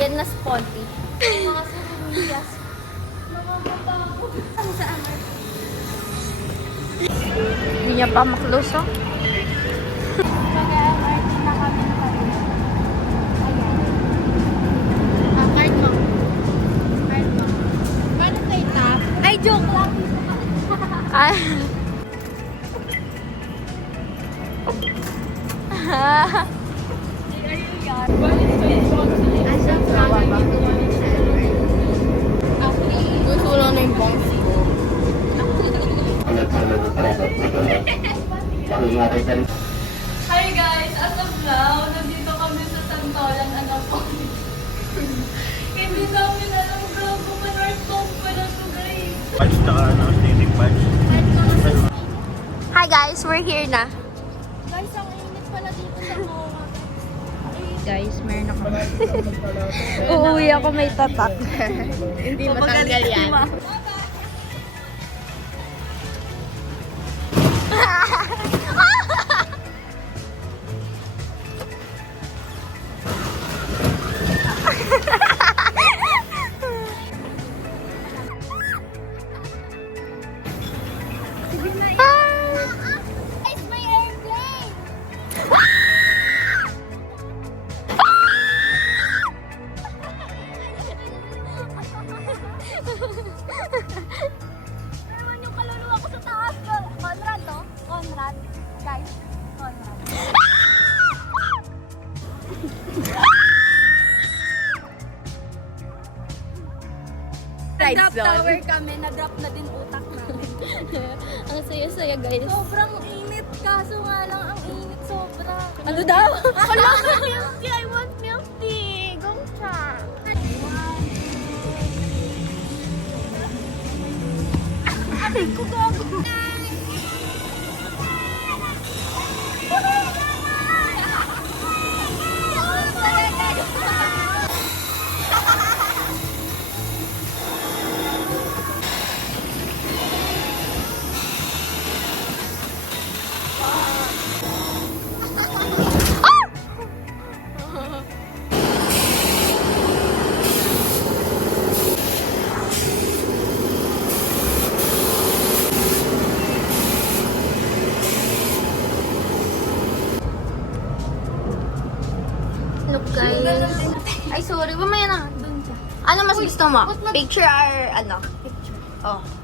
Yan na spotty. Mga sumiyas. Nakakatakot. Ano sa amin? Hindi niya pa maklose, oh. Mag-MRT na kami pa rin. Ayan. Card mo. Card mo. Paano tayo tap? Ay, joke lang. Ay. Gusto lang na yung bongs ko. Hi guys! As of now, nandito kami sa Santolan, Anapolis. Hindi namin alam gago pa North Pump pala to guys. Patch tsaka static patch. Hi guys, we're here na. Guys, ang init pala dito sa MOA. Guys, meron ako. Uuwi ako may tatak. Hindi matanggal yan. It's my airplane! Ewan yung kaluluwa ko sa taas. Conrad, no? Conrad. Guys, Conrad. Nag-drop tower kami. Nag-drop na din utak namin. Ang saya-saya guys. Sobrang init. Kaso nga lang ang init sobra. Ano daw? Ako lang ang milk tea. I want milk tea. Gongcha. Aray ko gago. Look guys. Ay sorry, mamaya na. Ano mas gusto mo? Picture or ano? Picture. Oh.